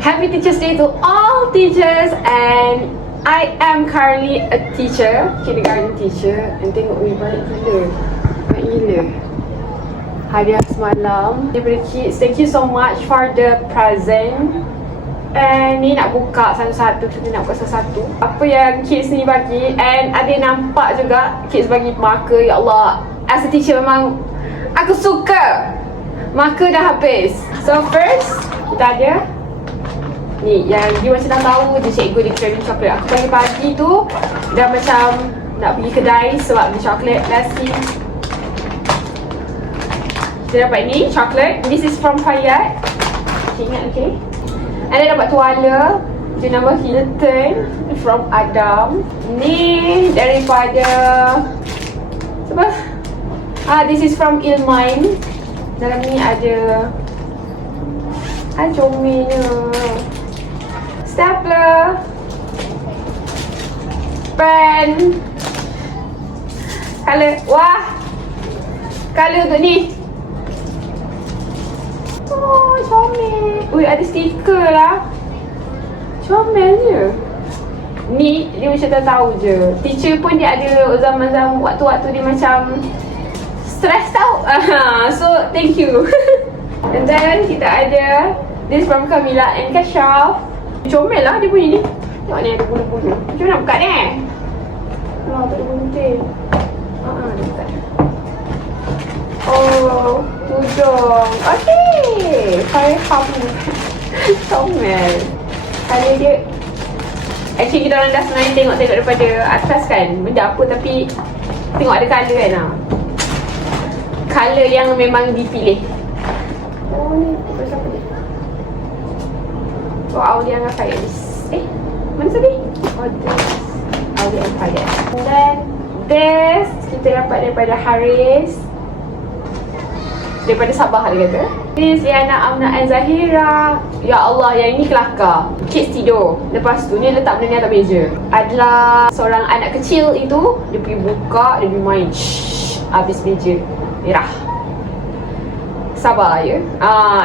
Happy Teachers Day to all teachers, and I am currently a teacher, kindergarten teacher. And tengok banyak gila hadiah semalam daripada kids. Thank you so much for the present. And ni nak buka satu-satu, kita nak buka satu-satu apa yang kids ni bagi. And ada nampak juga kids bagi marker. Ya Allah, as a teacher memang aku suka marker dah habis. So first kita ada ni yang dia macam dah tahu je cikgu dia craving coklat. Aku pagi-pagi tu dah macam nak pergi kedai sebab beli coklat nasi. Kita dapat ni coklat. This is from Fayat. Ingat, okay? Ada dapat tuala, dia nama Hilton from Adam. Ni daripada siapa? This is from Ilmine. Dalam ni ada comelnya. Stapler, pen, color. Wah, color untuk ni. Oh, comel. Ui, ada stiker lah. Comel je. Ni, dia macam tak tahu je. Teacher pun dia ada zaman-zaman waktu-waktu dia macam stress tau. So, thank you. And then, kita ada this from Camila and Kashaf. Comel lah dia punya ni. Tengok ni ada bulu-bulu. Macam mana nak buka ni? Tak ada gunting. Dia buka. Oh, hujung. Okay. Farham. Comel. Kalau dia actually kita orang dah sebenarnya tengok daripada atas kan, benda apa, tapi tengok ada colour kan. Colour yang memang dipilih. Oh ni, siapa ni? Oh, Aulia dengan Faiz. Mana tadi? Oh, this Aulia and Faiz. And then this kita dapat daripada Haris, daripada Sabah dia kata. This Liana, Amna and Zahira. Ya Allah, yang ini kelakar. Kids tidur, lepas tu ni letak benda ni atas meja. Adalah seorang anak kecil itu, dia pergi buka, dia pergi main. Habis meja merah. Sabar ya.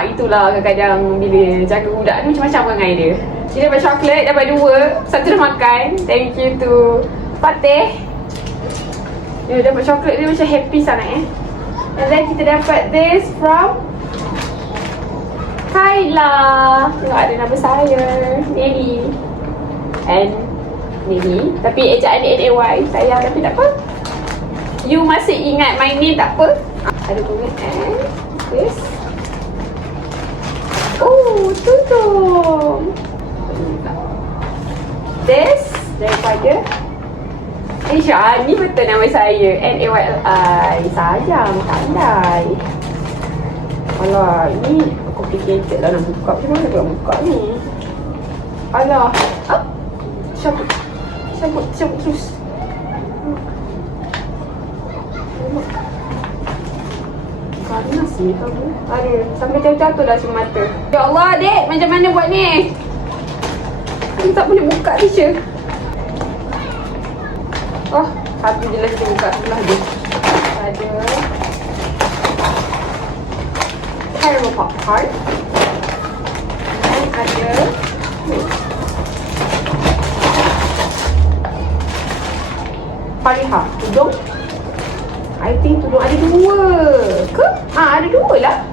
Itulah kadang-kadang bila jaga budak ni macam-macam perangai dia. Kita dapat coklat, dapat 2. Satu dah makan. Thank you to Fatih. Dia dapat coklat, dia macam happy sangat. And then kita dapat this from Kayla. Tengok ada nama saya, Nelly. And Nelly, tapi ejaan dia N-A-Y. Sayang tapi tak apa. You masih ingat my name tak apa. Ada bunga and this. Oh, tudung. This daripada Aisyah. Ni betul nama saya, N-A-Y-L-I. Sayang, pandai. Alah, ini complicated lah nak buka. Macam mana nak buka ni? Alah. Cabut terus. Panas ni kamu. Aduh, sampai jatuh dah cuma mata. Ya Allah, dek, macam mana buat ni? Aku tak boleh buka teacher. Oh, satu je lah kita buka sebelah dia. Ada caramel popcorn. Dan ada Fariha, tudung. I think tudung ada 2 ke? Ada 2 lah.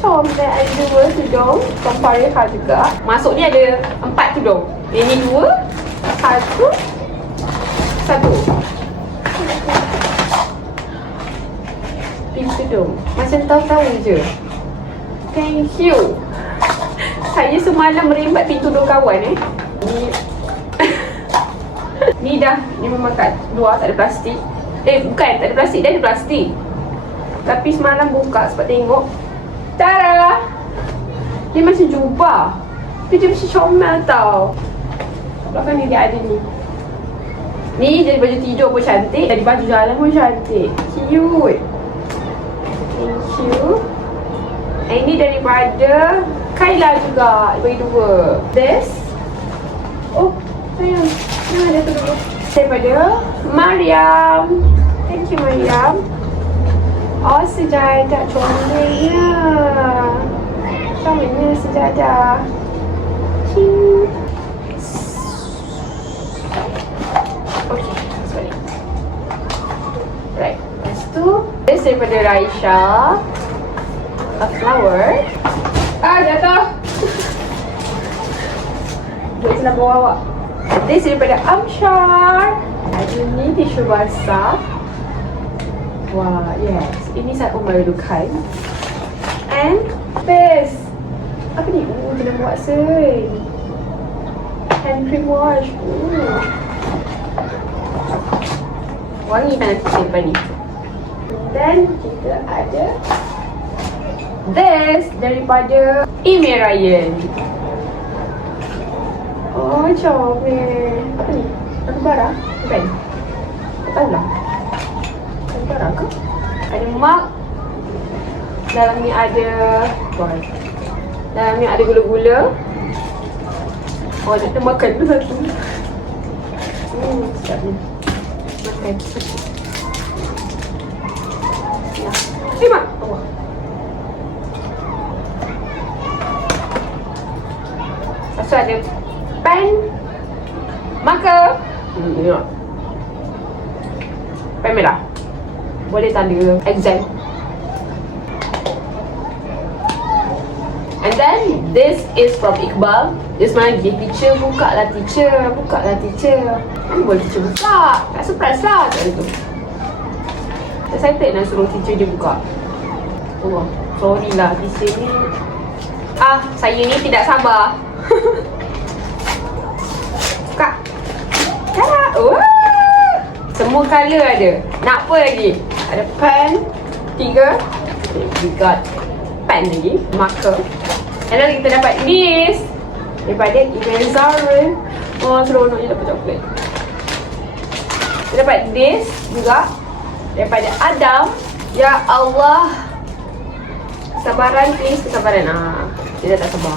Comel, ada 2 tudung from Fariha juga. Masuk ni ada 4 tudung. Yang ni 2, 1. Pin tudung. Macam tahu-tahu je. Thank you. Saya semalam merimbat pin tudung kawan Ni dah, ni memang kat luar tak ada plastik. Bukan, tak ada plastik, dah ada plastik. Tapi semalam buka sebab tengok. Tada! Dia macam jubah. Tapi dia macam comel tau. Belakang ni dia ada ni. Ni jadi baju tidur pun cantik, jadi baju jalan pun cantik. Cute. Thank you. Ini daripada Kayla juga, bagi 2. This. Oh, sayang. Ada tu dulu. Daripada Mariam. Thank you, Mariam. Oh, sejadah comelnya. Comelnya sejadah. you. Okay, sorry. Right, lepas tu this daripada Raisha, a flower. Jatuh. Buat senang bawa awak. This daripada Amshar. Ada ni tisu basah. Wah, yes. Ini saya memerlukan. And this. Apa ni? Kena buat sering. Hand cream wash. Wangi sangat simpan ni. Dan kita ada this daripada Amy Ryan. Oh, comel. Apa ni? Satu barang? Bukan? Tak tahulah. Satu barang ke? Ada mark. Dalam ni ada dalam ni ada gula-gula. Oh, dia makan tu satu. Sedap ni. Makan. Ya. Mak. Oh. Lepas tu ada pen, marker. Tengok. Pen merah. Boleh tanda exam. And then this is from Iqbal. Dia sebenarnya teacher, buka lah teacher. Mana boleh teacher buka? Tak surprise lah kat situ. Excited nak suruh teacher dia buka. Allah, sorry lah teacher ni. Saya ni tidak sabar. Buka. Tada! Wah! Semua colour ada. Nak apa lagi? Ada pen 3. We got pen lagi, marker. And then kita dapat this daripada Ibn Zarul. Oh, seronoknya dapat coklat. Kita dapat this juga daripada Adam. Ya Allah, kesabaran please, kesabaran. Dia tak sabar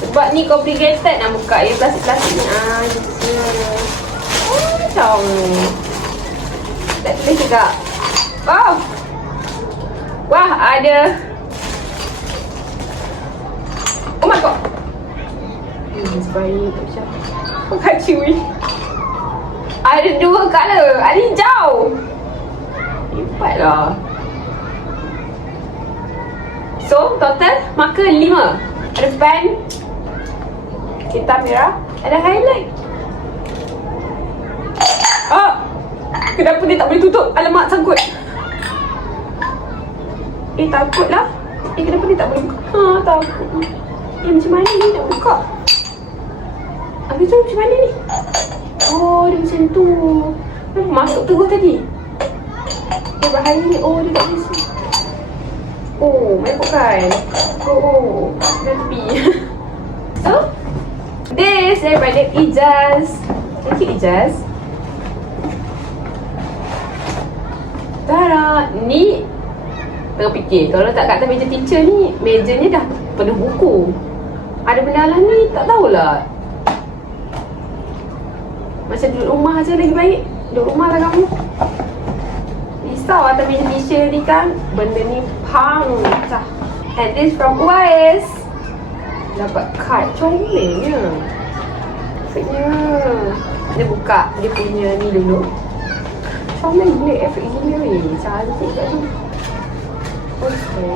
sebab ni complicated nak buka dia, plastik-plastik ni. Gitu. Macam tak tulis juga. Wah, ada. Oh my god. Baik macam kacu ni. Ada 2 color. Ada hijau. Hebat lah. So total marker 5. Ada pen hitam merah. Ada highlight. Kenapa dia tak boleh tutup? Alamak, sangkut. Takutlah. Kenapa dia tak boleh buka? Takut. Macam mana ni nak buka? Habis tu macam mana ni? Oh, dia macam tu. Kenapa masuk terus tadi? Bahaya ni. Oh, dia tak bisa. Oh, main bukan. Oh, dah tepi. So, this daripada Ijaz. Thank you, Ijaz. Tara, ni tengah fikir, kalau letak kat atas meja teacher ni, mejanya dah penuh buku. Ada benda lah ni, tak tahulah. Macam duduk rumah je lagi baik. Duduk rumah lah kamu. Risau atas meja teacher ni kan, benda ni pang pecah. And this from Uwais. Dapat card, comelnya. Efeknya. Dia buka dia punya ni dulu. Comel gila, efek gila ni. Cantik kat tu. Okay.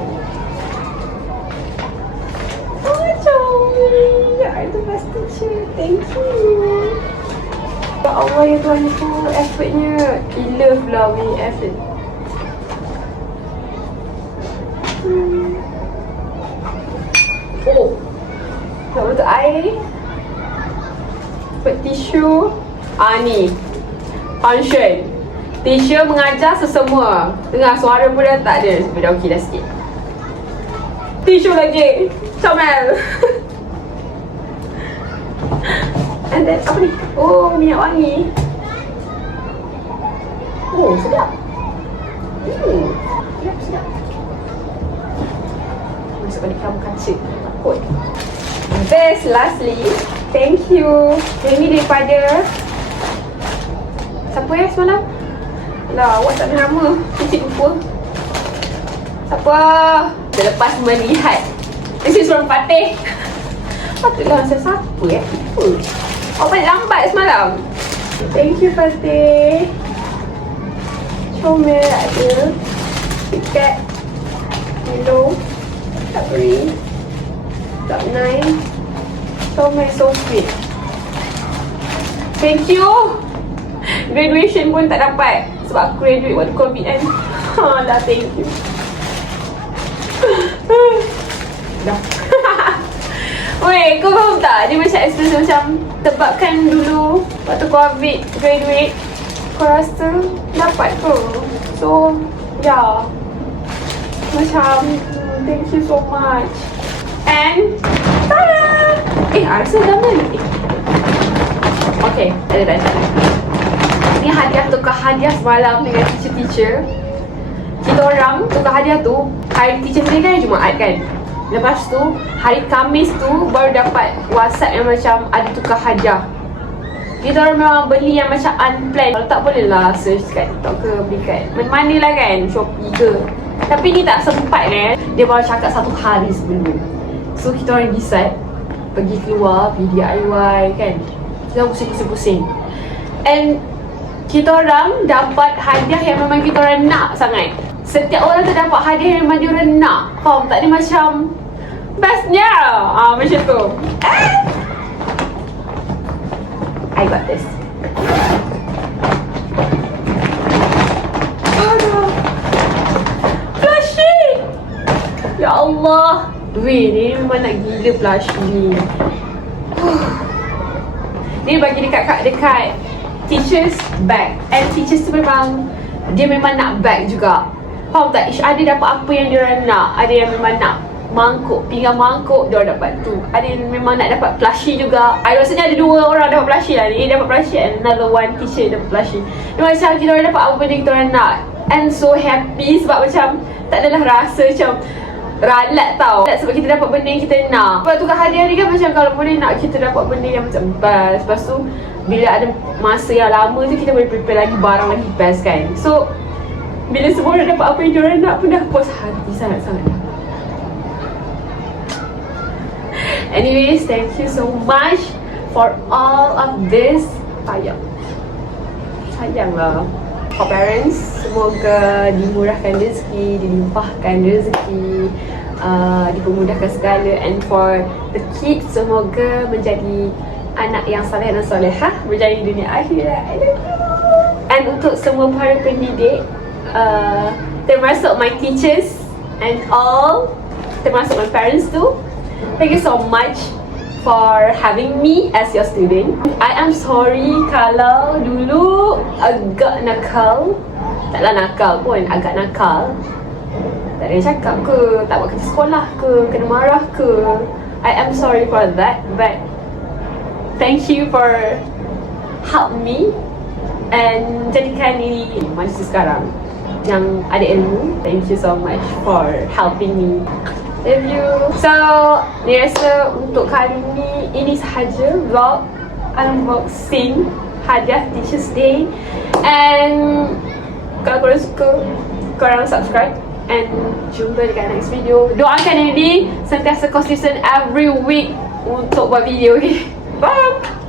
Oh, comel. I the best teacher. Thank you. Ya Allah, ya Tuhan itu efeknya. Gila pula punya efek. Oh, tak betul air. Dapat tisu. Ni function. Teacher mengajar sesemua. Dengar suara pun dah tak ada. Sebab dah okey dah sikit. Tisu lagi. Comel. And then apa ni? Oh, minyak wangi. Oh, sedap. Sedap. Masuk balik kamu kaca. Takut. Best lastly. Thank you. Ini daripada siapa ya semalam? Lah, awak tak ada nama. Cik lupa. Siapa? Selepas melihat. This is from Fatih. Patutlah saya siapa Awak balik lambat semalam. Thank you Fatih. Comel ada. Tiket. Hello. Cadbury. Top 9. Comel so sweet. Thank you. Graduation pun tak dapat sebab aku graduate waktu COVID kan. Dah thank you. Dah. Weh, kau faham tak? Dia macam express macam sebabkan dulu waktu COVID graduate kau rasa dapat ke? So, yeah. Macam thank you so much. And tada! Rasa dah mana? Okay, ada dah. Ni hadiah tukar hadiah semalam dengan teacher-teacher. Kita orang tukar hadiah tu hari teacher day kan Jumaat kan. Lepas tu hari Khamis tu baru dapat WhatsApp yang macam ada tukar hadiah. Kita orang memang beli yang macam unplanned. Kalau tak boleh lah search kat TikTok ke beli kat mana-mana lah kan, Shopee ke. Tapi ni tak sempat dia baru cakap 1 hari sebelum. So kita orang decide pergi keluar pergi DIY kan. Kita orang pusing-pusing. And kita orang dapat hadiah yang memang kita orang nak sangat. Setiap orang tu dapat hadiah yang memang dia orang nak. Faham tak? Dia macam bestnya. Macam tu. I got this. Aduh. Plushie. Ya Allah. Weh, ni memang nak gila plushie ni. Ni bagi dekat teachers bag. And teachers tu memang dia memang nak bag juga. Faham tak? Ada dapat apa yang dia orang nak. Ada yang memang nak mangkuk, pinggan mangkuk, dia orang dapat tu. Ada yang memang nak dapat plushie juga. Rasanya ada 2 orang dapat plushie lah ni. Dapat plushie and another one teacher dapat plushie. Dia macam kita orang dapat apa benda kita orang nak. And so happy sebab macam tak adalah rasa macam ralat tau. Sebab kita dapat benda yang kita nak. Sebab tukar hadiah ni kan macam kalau boleh nak kita dapat benda yang macam best. Lepas tu bila ada masa yang lama tu kita boleh prepare lagi barang lagi best kan. So bila semua orang dapat apa yang diorang nak pun dah puas hati sangat-sangat. Anyways, thank you so much for all of this. Sayanglah. For parents, semoga dimurahkan rezeki, dilimpahkan rezeki, dipermudahkan segala. And for the kids, semoga menjadi anak yang saleh dan solehah, berjaya di dunia akhirat. I love you. And untuk semua para pendidik, termasuk my teachers and all, termasuk my parents too, thank you so much for having me as your student. I am sorry kalau dulu agak nakal. Taklah nakal pun, agak nakal. Tak ada cakap ke, tak buat kerja sekolah ke, kena marah ke. I am sorry for that, but thank you for help me and jadikan ini manusia sekarang yang ada ilmu. Thank you so much for helping me. Love you. So, ni rasa untuk kali ni ini sahaja vlog unboxing hadiah Teachers Day. And kalau korang suka, korang subscribe and jumpa dekat next video. Doakan ini sentiasa konsisten every week untuk buat video. Okay? Bye.